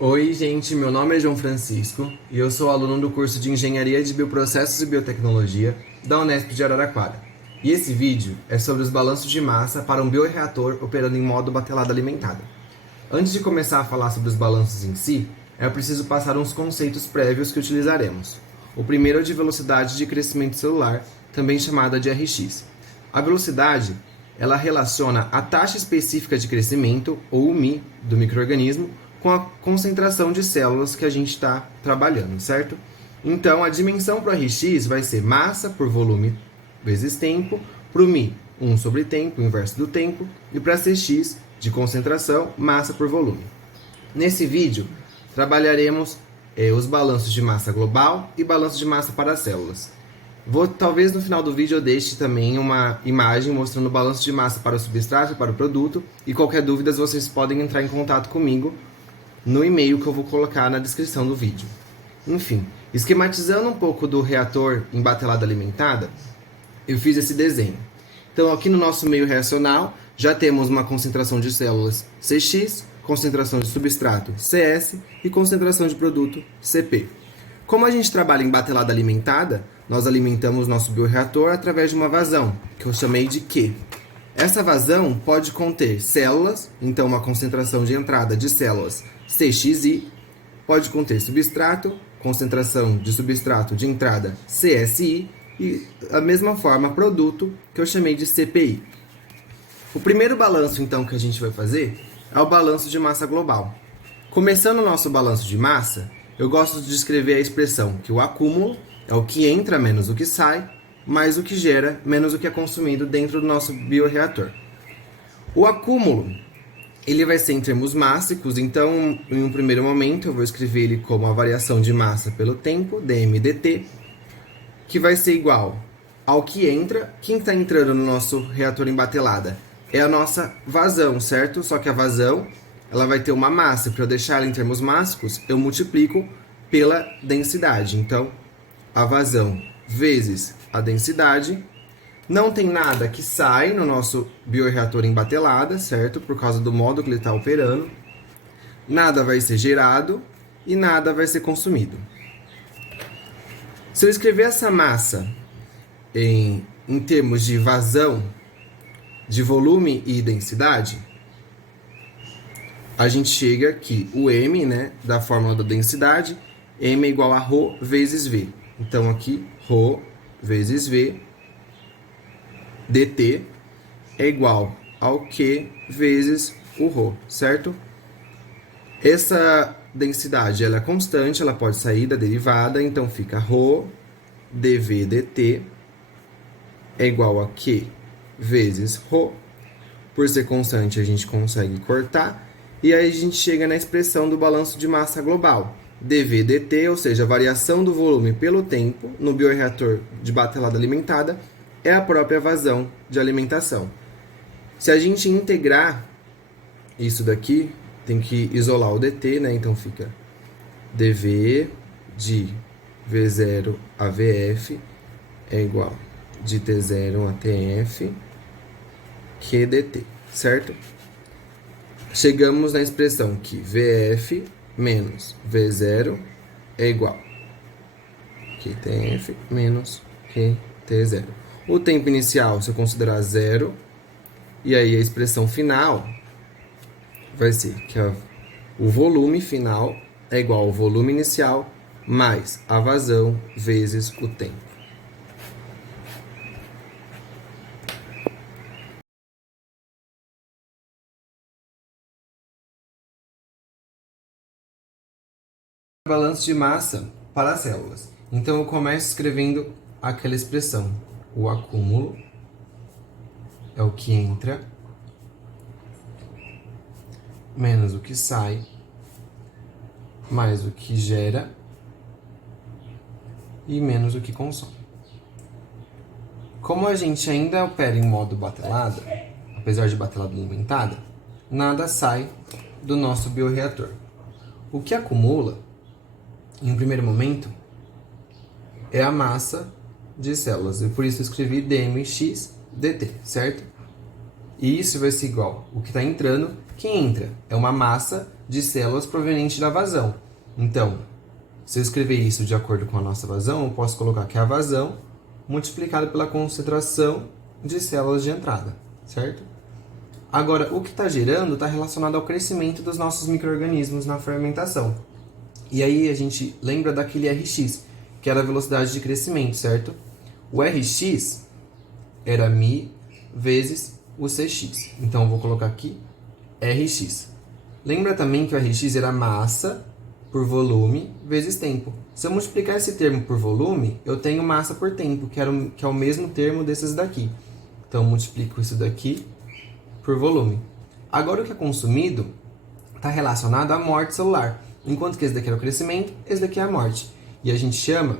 Oi, gente, meu nome é João Francisco e eu sou aluno do curso de Engenharia de Bioprocessos e Biotecnologia da Unesp de Araraquara. E esse vídeo é sobre os balanços de massa para um bioreator operando em modo batelada alimentada. Antes de começar a falar sobre os balanços em si, é preciso passar uns conceitos prévios que utilizaremos. O primeiro é de velocidade de crescimento celular, também chamada de Rx. A velocidade, ela relaciona a taxa específica de crescimento, ou o μ, do micro-organismo, com a concentração de células que a gente está trabalhando, certo? Então, a dimensão para o Rx vai ser massa por volume vezes tempo, para o μ, 1 sobre tempo, o inverso do tempo, e para Cx, de concentração, massa por volume. Nesse vídeo, trabalharemos os balanços de massa global e balanço de massa para as células. Talvez no final do vídeo eu deixe também uma imagem mostrando o balanço de massa para o substrato e para o produto, e qualquer dúvida vocês podem entrar em contato comigo no e-mail que eu vou colocar na descrição do vídeo. Enfim, esquematizando um pouco do reator em batelada alimentada, eu fiz esse desenho. Então aqui no nosso meio reacional já temos uma concentração de células Cx, concentração de substrato Cs e concentração de produto Cp. Como a gente trabalha em batelada alimentada, nós alimentamos nosso bioreator através de uma vazão, que eu chamei de Q. Essa vazão pode conter células, então uma concentração de entrada de células CXI, pode conter substrato, concentração de substrato de entrada CSI, e da mesma forma produto, que eu chamei de CPI. O primeiro balanço então que a gente vai fazer é o balanço de massa global. Começando o nosso balanço de massa, eu gosto de descrever a expressão que o acúmulo é o que entra menos o que sai, mais o que gera menos o que é consumido dentro do nosso bioreator. O acúmulo ele vai ser em termos mássicos, então em um primeiro momento eu vou escrever ele como a variação de massa pelo tempo, dm/dt, que vai ser igual ao que entra. Quem está entrando no nosso reator em batelada é a nossa vazão, certo? Só que a vazão ela vai ter uma massa. Para eu deixar ela em termos mássicos, eu multiplico pela densidade. Então, a vazão vezes a densidade. Não tem nada que sai no nosso bioreator em batelada, certo? Por causa do modo que ele está operando. Nada vai ser gerado e nada vai ser consumido. Se eu escrever essa massa em termos de vazão, de volume e densidade, a gente chega aqui, o M, né, da fórmula da densidade, M é igual a ρ vezes V. Então aqui, ρ vezes V, dt é igual ao Q vezes o ρ, certo? Essa densidade ela é constante, ela pode sair da derivada, então fica ρ dv dt é igual a Q vezes ρ. Por ser constante, a gente consegue cortar. E aí a gente chega na expressão do balanço de massa global. dv dt, ou seja, a variação do volume pelo tempo no bioreator de batelada alimentada, é a própria vazão de alimentação. Se a gente integrar isso daqui, tem que isolar o dt, né? Então fica dv de v0 a vf é igual de t0 a tf QDT, certo? Chegamos na expressão que VF menos V0 é igual a QTF menos QT0. O tempo inicial, se eu considerar zero, e aí a expressão final vai ser que o volume final é igual ao volume inicial mais a vazão vezes o tempo. Balanço de massa para as células. Então eu começo escrevendo aquela expressão. O acúmulo é o que entra menos o que sai mais o que gera e menos o que consome. Como a gente ainda opera em modo batelada, apesar de batelada alimentada, nada sai do nosso bioreator. O que acumula, em um primeiro momento, é a massa de células. E por isso eu escrevi dmx dt, certo? E isso vai ser igual o que está entrando que entra é uma massa de células proveniente da vazão. Então, se eu escrever isso de acordo com a nossa vazão, eu posso colocar que é a vazão multiplicado pela concentração de células de entrada, certo? Agora, o que está gerando está relacionado ao crescimento dos nossos micro-organismos na fermentação. E aí a gente lembra daquele Rx, que era a velocidade de crescimento, certo? O Rx era μ vezes o Cx. Então, eu vou colocar aqui Rx. Lembra também que o Rx era massa por volume vezes tempo. Se eu multiplicar esse termo por volume, eu tenho massa por tempo, que é o mesmo termo desses daqui. Então, eu multiplico isso daqui por volume. Agora, o que é consumido está relacionado à morte celular. Enquanto que esse daqui era o crescimento, esse daqui é a morte. E a gente chama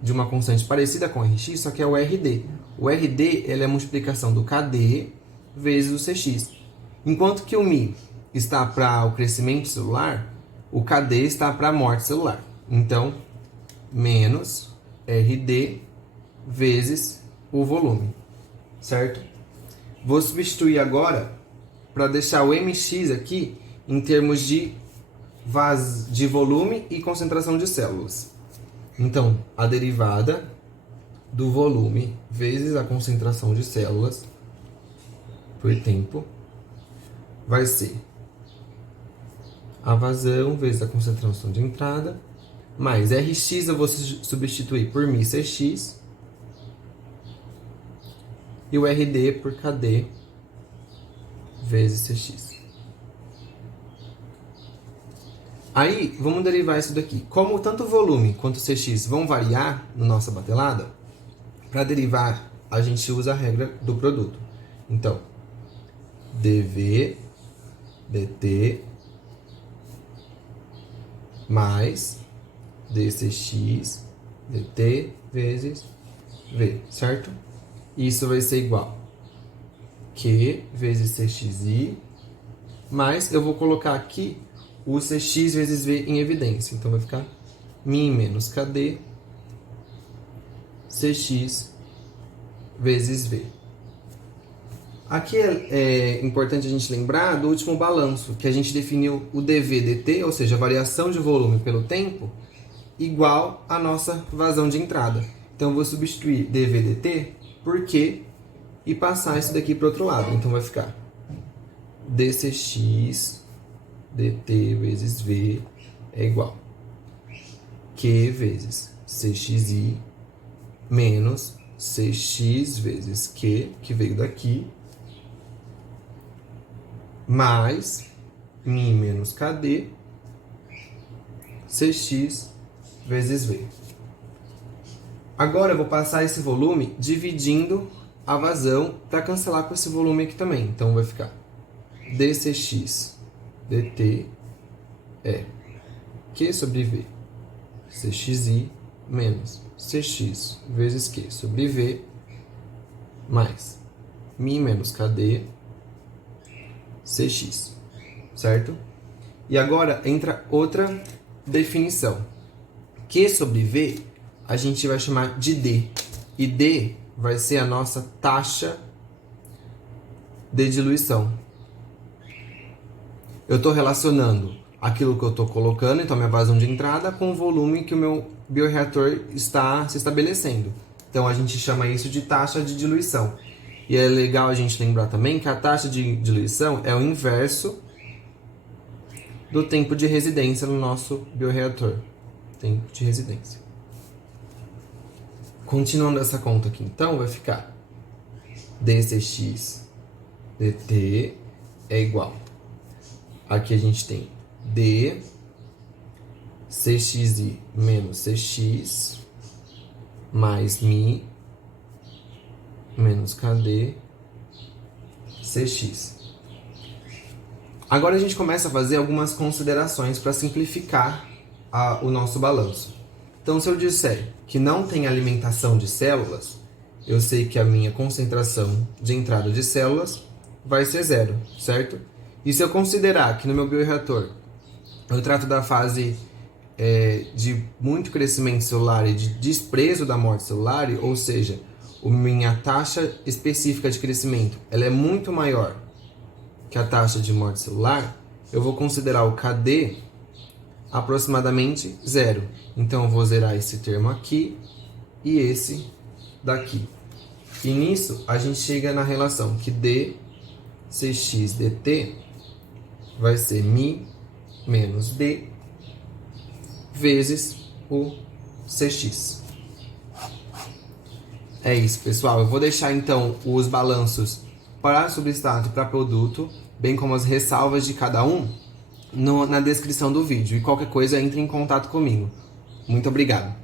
de uma constante parecida com o Rx, só que é o RD. O RD ele é a multiplicação do KD vezes o Cx. Enquanto que o μ está para o crescimento celular, o KD está para a morte celular. Então, menos RD vezes o volume, certo? Vou substituir agora para deixar o mx aqui em termos de volume e concentração de células. Então, a derivada do volume vezes a concentração de células por tempo vai ser a vazão vezes a concentração de entrada, mais Rx eu vou substituir por μCx, e o RD por KD vezes Cx. Aí, vamos derivar isso daqui. Como tanto o volume quanto o Cx vão variar na nossa batelada, para derivar, a gente usa a regra do produto. Então, dV dt mais dCx dt vezes V, certo? Isso vai ser igual a Q vezes Cxi, mas eu vou colocar aqui o Cx vezes V em evidência. Então, vai ficar μ menos KD Cx vezes V. Aqui é importante a gente lembrar do último balanço, que a gente definiu o dV/dt, ou seja, a variação de volume pelo tempo, igual à nossa vazão de entrada. Então, eu vou substituir dV/dt por Q e passar isso daqui para o outro lado. Então, vai ficar dCx dt vezes V é igual a Q vezes Cxi menos Cx vezes Q, que veio daqui, mais μ menos KD Cx vezes V. Agora eu vou passar esse volume dividindo a vazão para cancelar com esse volume aqui também. Então vai ficar dCx dt é Q sobre V Cxi menos Cx vezes Q sobre V mais μ menos KD Cx, certo? E agora entra outra definição. Q sobre V a gente vai chamar de D. E D vai ser a nossa taxa de diluição. Eu estou relacionando aquilo que eu estou colocando, então minha vazão de entrada, com o volume que o meu bioreator está se estabelecendo. Então a gente chama isso de taxa de diluição. E é legal a gente lembrar também que a taxa de diluição é o inverso do tempo de residência no nosso bioreator. Tempo de residência. Continuando essa conta aqui, então, vai ficar dCx dt é igual. Aqui a gente tem d Cxi menos Cx mais μ menos KD Cx. Agora a gente começa a fazer algumas considerações para simplificar o nosso balanço. Então, se eu disser que não tem alimentação de células, eu sei que a minha concentração de entrada de células vai ser zero, certo? E se eu considerar que no meu bioreator eu trato da fase de muito crescimento celular e de desprezo da morte celular, ou seja, minha taxa específica de crescimento ela é muito maior que é a taxa de morte celular, eu vou considerar o KD aproximadamente 0. Então, eu vou zerar esse termo aqui e esse daqui. E nisso, a gente chega na relação que d cx dt vai ser mi menos d vezes o cx. É isso, pessoal. Eu vou deixar, então, os balanços para substrato e para produto, bem como as ressalvas de cada um, na descrição do vídeo. E qualquer coisa, entre em contato comigo. Muito obrigado.